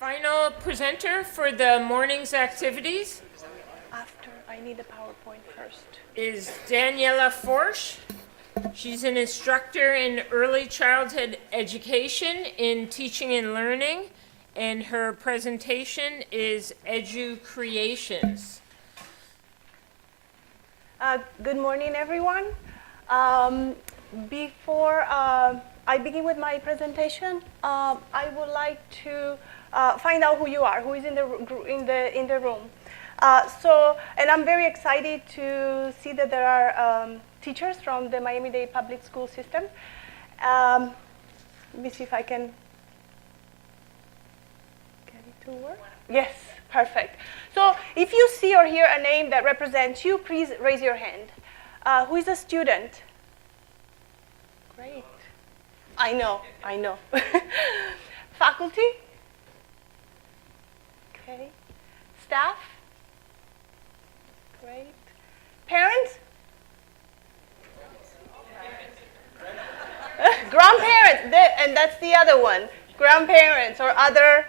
Final presenter for the morning's activities After, I need the PowerPoint first. is Daniela Foerch. She's an instructor in early childhood education in teaching and learning, and her presentation is Educreations. Good morning, everyone. Before I begin with my presentation, I would like to find out who you are, who is in the room. And I'm very excited to see that there are teachers from the Miami-Dade public school system. Let me see if I can get it to work. Yes, perfect. So if you see or hear a name that represents you, please raise your hand. Who is a student? Great. I know. Faculty? Okay. Staff? Great. Parents? Grandparents, and that's the other one. Grandparents or other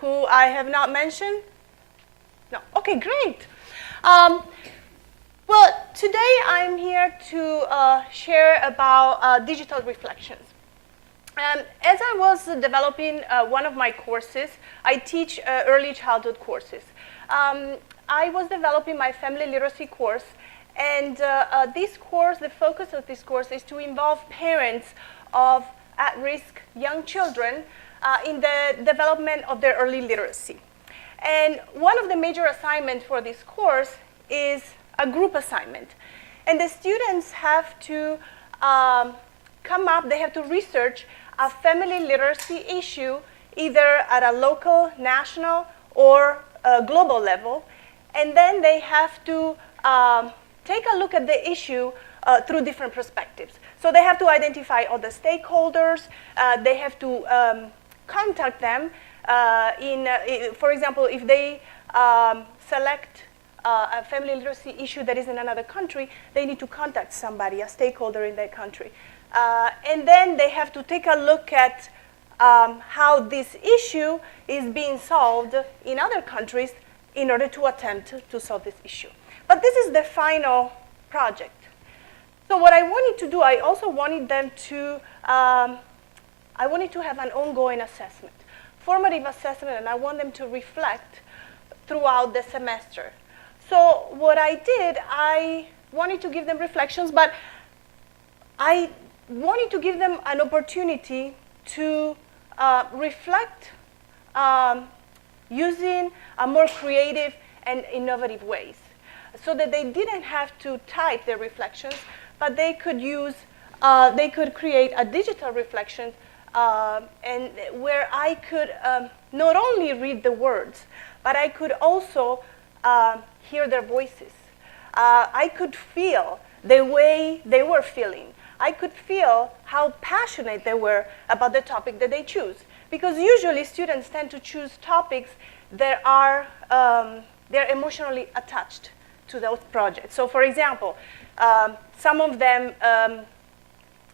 who I have not mentioned? No. Okay, great. Well, today I'm here to share about digital reflections. As I was developing one of my courses, I teach early childhood courses. I was developing my family literacy course, and this course, the focus of this course is to involve parents of at-risk young children in the development of their early literacy. And one of the major assignments for this course is a group assignment. And the students have to they have to research a family literacy issue either at a local, national, or global level. And then they have to take a look at the issue through different perspectives. So they have to identify all the stakeholders. They have to contact them. For example, if they select a family literacy issue that is in another country, they need to contact somebody, a stakeholder in that country. And then they have to take a look at how this issue is being solved in other countries in order to attempt to solve this issue. But this is the final project. So what I wanted to do, I also wanted them to, I wanted to have an ongoing assessment, formative assessment, and I want them to reflect throughout the semester. So what I did, I wanted to give them reflections, but I wanted to give them an opportunity to reflect using a more creative and innovative ways, so that they didn't have to type their reflections, but they could they could create a digital reflection and where I could not only read the words, but I could also hear their voices. I could feel the way they were feeling. I could feel how passionate they were about the topic that they choose. Because usually students tend to choose topics that are they're emotionally attached to those projects. So for example, some of them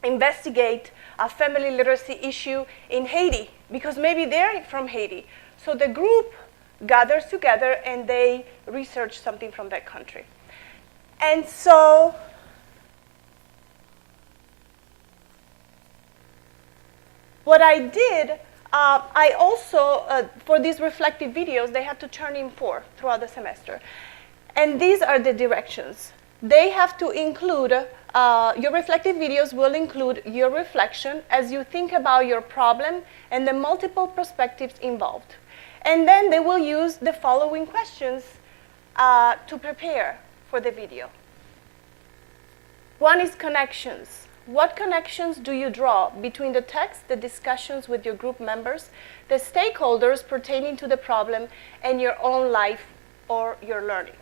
investigate a family literacy issue in Haiti because maybe they're from Haiti. So the group gathers together and they research something from that country. And so what I did, I also, for these reflective videos, they have to turn in 4 throughout the semester. And these are the directions. They have to include, your reflective videos will include your reflection as you think about your problem and the multiple perspectives involved. And then they will use the following questions to prepare for the video. One is connections. What connections do you draw between the text, the discussions with your group members, the stakeholders pertaining to the problem, and your own life or your learning?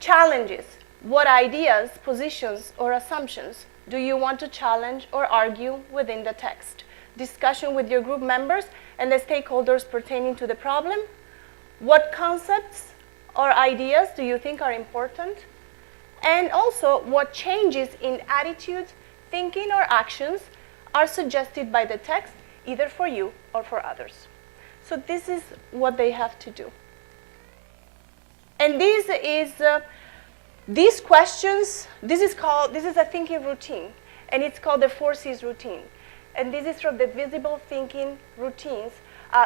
Challenges. What ideas, positions, or assumptions do you want to challenge or argue within the text? Discussion with your group members and the stakeholders pertaining to the problem. What concepts or ideas do you think are important? And also, what changes in attitudes, thinking, or actions are suggested by the text either for you or for others. So this is what they have to do. And these questions, this is a thinking routine, and it's called the 4Cs routine. And this is from the visible thinking routines.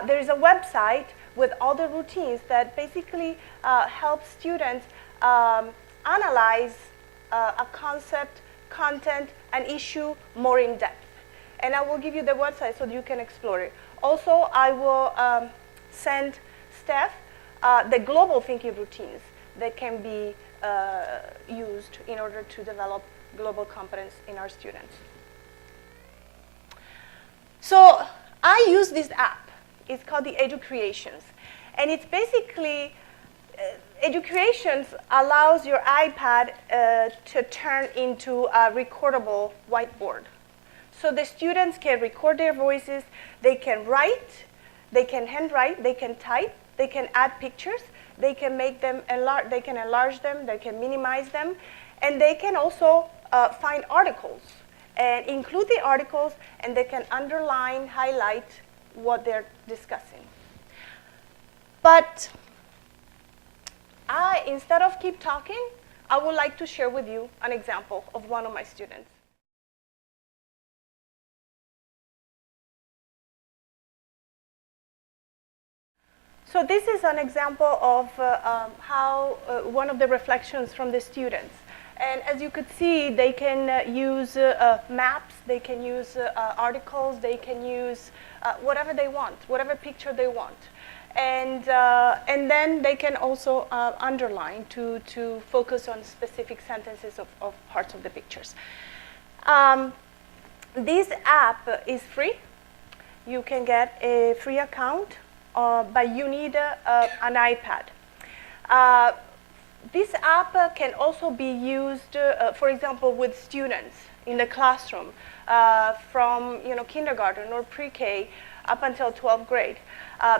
There is a website with all the routines that basically help students analyze a concept, content, an issue more in depth. And I will give you the website so that you can explore it. Also, I will send Steph the global thinking routines that can be used in order to develop global competence in our students. So I use this app. It's called the Educreations. And it's basically, Educreations allows your iPad to turn into a recordable whiteboard. So the students can record their voices, they can write, they can handwrite, they can type, they can add pictures, they can make them they can enlarge them, they can minimize them, and they can also find articles and include the articles, and they can underline, highlight what they're discussing. But instead of keep talking, I would like to share with you an example of one of my students. So this is an example of how one of the reflections from the students. And as you could see, they can use maps, they can use articles, they can use whatever they want, whatever picture they want. And then they can also underline to focus on specific sentences of parts of the pictures. This app is free. You can get a free account, but you need an iPad. This app can also be used, for example, with students in the classroom from kindergarten or pre-K up until 12th grade.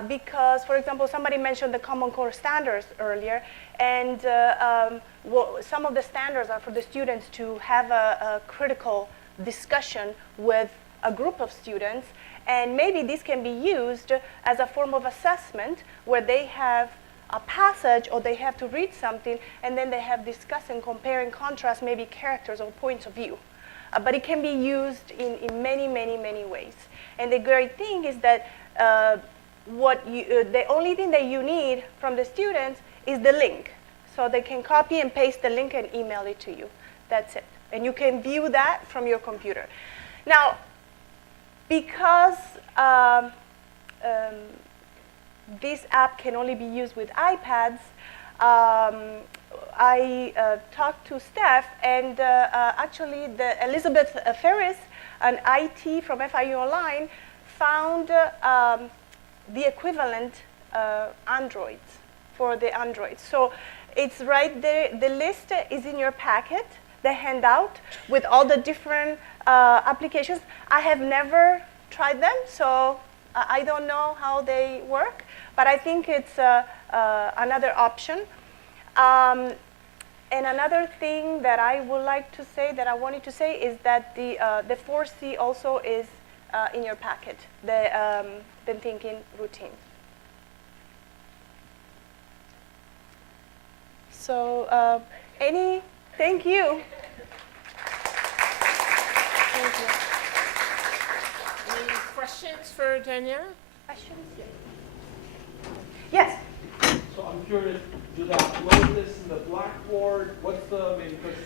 Because, for example, somebody mentioned the Common Core standards earlier, and some of the standards are for the students to have a critical discussion with a group of students, and maybe this can be used as a form of assessment where they have a passage or they have to read something, and then they have discuss and compare and contrast maybe characters or points of view. But it can be used in many, many, many ways. And the great thing is that the only thing that you need from the students is the link. So they can copy and paste the link and email it to you. That's it. And you can view that from your computer. Now, because this app can only be used with iPads, I talked to Steph, and actually Elizabeth Ferris, an IT from FIU Online, found the equivalent Androids for the Androids. So it's right there. The list is in your packet, the handout with all the different applications. I have never tried them, so I don't know how they work, but I think it's another option. And another thing that I would like to say, that I wanted to say, is that the 4C also is in your packet, the thinking routine. So, thank you. Thank you. Any questions for Daniela? Questions? Yes. So I'm curious, do they upload this in the Blackboard? What's the, because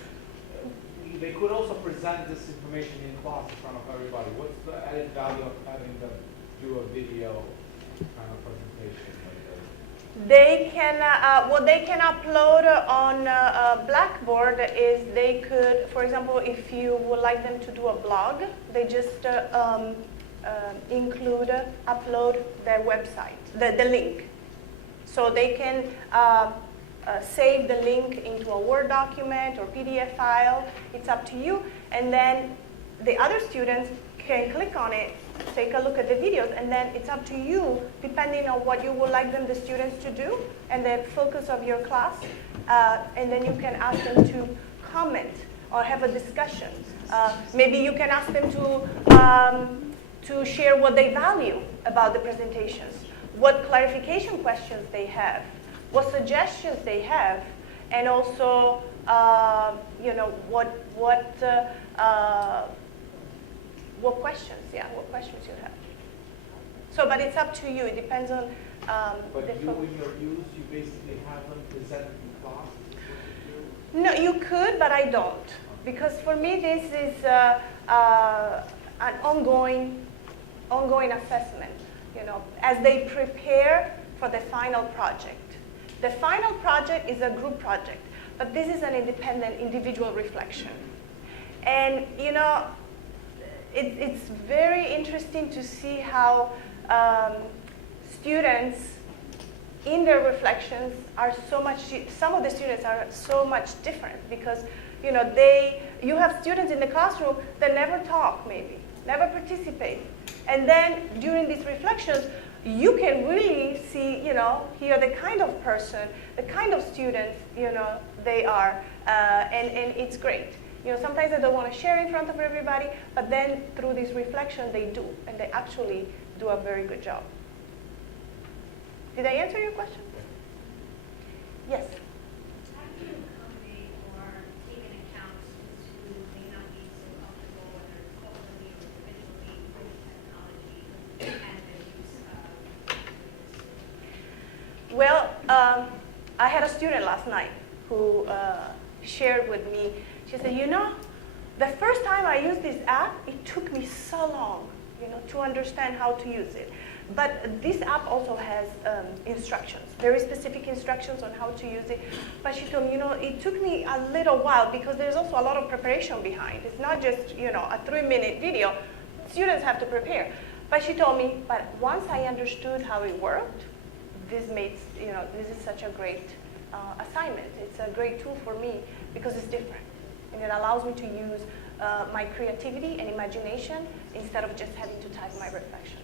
they could also present this information in class in front of everybody. What's the added value of having them do a video kind of presentation like this? They can, what they can upload on Blackboard is they could, for example, if you would like them to do a blog, they just upload their website, the link. So they can save the link into a Word document or PDF file. It's up to you. And then the other students can click on it, take a look at the videos, and then it's up to you, depending on what you would like the students to do and the focus of your class. And then you can ask them to comment or have a discussion. Maybe you can ask them to share what they value about the presentations, what clarification questions they have, what suggestions they have, and also, what questions you have. So, but it's up to you. It depends on But the you, in your views, you basically have them present in class? Is what you do? No, you could, but I don't. Because for me, this is an ongoing assessment, as they prepare for the final project. The final project is a group project, but this is an independent, individual reflection. And, it's very interesting to see how students in their reflections are some of the students are so much different because, you have students in the classroom that never talk maybe, never participate. And then during these reflections, you can really see, here the kind of person, the kind of students, they are, and it's great. Sometimes they don't want to share in front of everybody, but then through this reflection, they do, and they actually do a very good job. Did I answer your question? Yes. How do you accommodate or take into account students who may not be so comfortable, whether culturally or individually, with technology and the use of Well, I had a student last night who shared with me, she said, the first time I used this app, it took me so long, to understand how to use it. But this app also has instructions, very specific instructions on how to use it. But she told me, it took me a little while because there's also a lot of preparation behind. It's not just, a 3-minute video. Students have to prepare. But she told me, but once I understood how it worked, this is such a great assignment. It's a great tool for me because it's different. And it allows me to use my creativity and imagination instead of just having to type my reflection.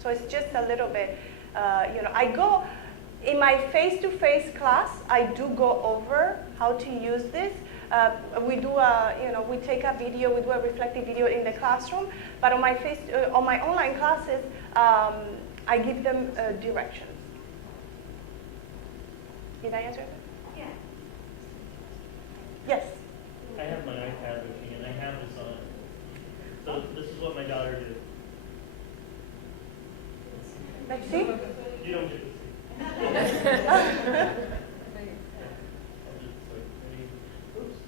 So it's just a little bit, I go, in my face-to-face class, I do go over how to use this. We do we take a video, we do a reflective video in the classroom, but on my online classes, I give them directions. Did I answer that? Yeah. Yes. I have my iPad with me, and I have this on. So this is what my daughter did. Let's see. You don't get to see. I'll just maybe, oops.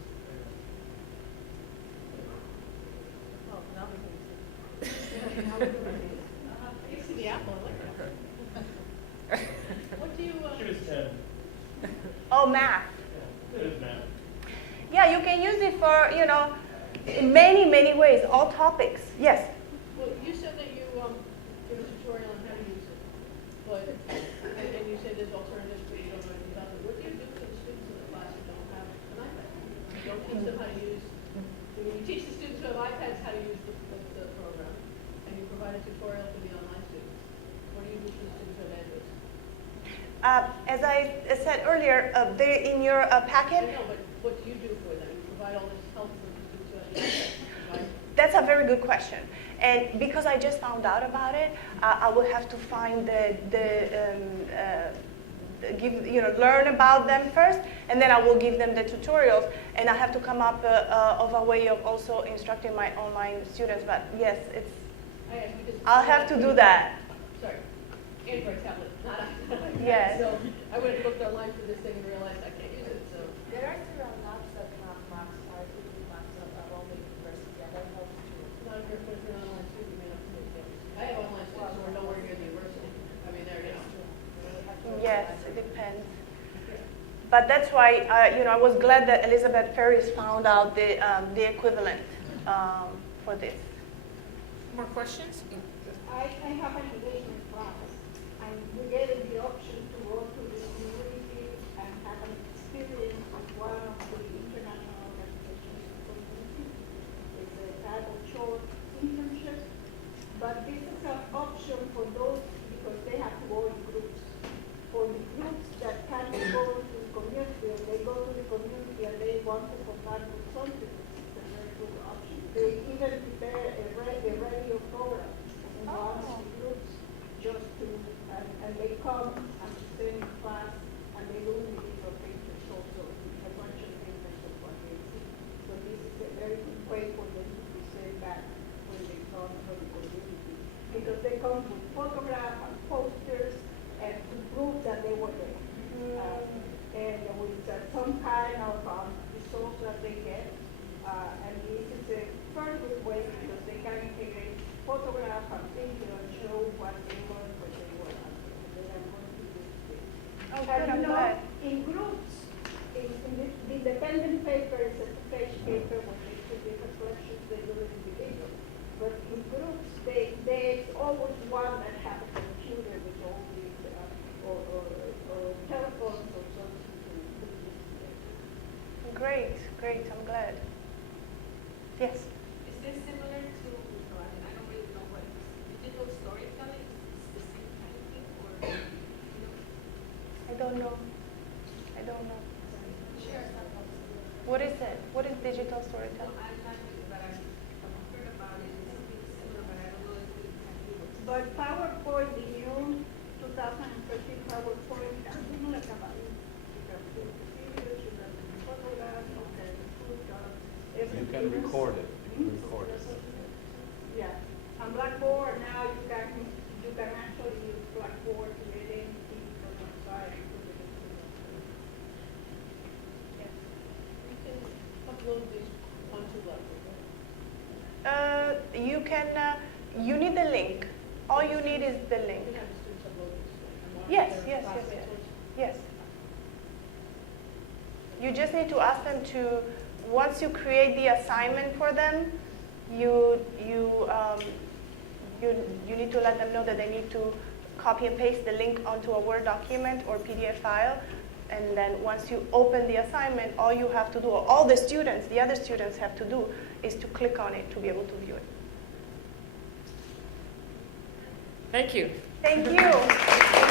You see the apple, I like that. What do you, She was 10. Oh, math. Yeah, it was math. Yeah, you can use it for, in many, many ways, all topics. Yes. well, you said that you give a tutorial on how to use it, but, and you said there's alternatives, but you don't know anything about it. What do you do for the students in the class who don't have an iPad? You don't teach them how to use, you teach the students who have iPads how to use the program, and you provide a tutorial for the online students. What do you do for the students who have Androids? As I said earlier, in your packet, I know, but what do you do for them? You provide all this help for the students who have the iPads. that's a very good question. And because I just found out about it, I will have to find learn about them first, and then I will give them the tutorials. And I have to come up of a way of also instructing my online students. But yes, I asked because I'll have to do that. Sorry, Android tablet, not iPad. Yes. So I went and looked online for this thing and realized I can't use it, so. There are several labs that have maps, RTP maps around the university, and that helps too. Not if you're an online student, you may not do it. I have online students who are nowhere near the university. I mean, they're, Yes, it depends. But that's why I was glad that Elizabeth Ferris found out the equivalent for this. More questions? I have an engagement class, and we gave them the option to go to the community and have an experience with one of the international organizations in the community. It's a title short internship, but this is an option for those because they have to go in groups. For the groups that can't go to the community, and they go to the community and they want to combine with something, it's a very good option. They even prepare a radio program once in groups, just to, and they come and stay in class, and they do individual papers also, a bunch of papers of what they see. So this is a very good way for them to present back when they come from the community. Because they come with photographs and posters and to prove that they were there. And with some kind of results that they get. And this is a very good way because they can integrate photograph and video and show what they were when they were out there. And then I'm going to do this. Oh, And good, I'm you know, glad. in groups, in the independent paper is a two-page paper when they do different collections, they do it individually. But in groups, there's always one that has a computer with all these, or telephones or something to put this together. Great, great, I'm glad. Yes? Is this similar to, I don't really know what, digital storytelling? Is the same kind of thing, or, you know? I don't know. I don't know. Share some. What is it? What is digital No, storytelling? I'm not really, but I've heard about it, it's something similar, but I don't know if it can do it. But PowerPoint, the new 2013 PowerPoint, doesn't look about it. You can put the videos, you can put photographs, you can put You can everything. record it. You can record it. Yeah, on Blackboard now you can actually use Blackboard to get anything from outside and put it into the. You can upload these onto Blackboard, right? You can, you need the link. All you need is the You link. can have the students upload this. and Yes, their yes, yes, classes yes. towards- Yes. You just need to ask them to, once you create the assignment for them, you need to let them know that they need to copy and paste the link onto a Word document or PDF file. And then once you open the assignment, all you have to do, or all the students, the other students have to do, is to click on it to be able to view it. Thank you. Thank you.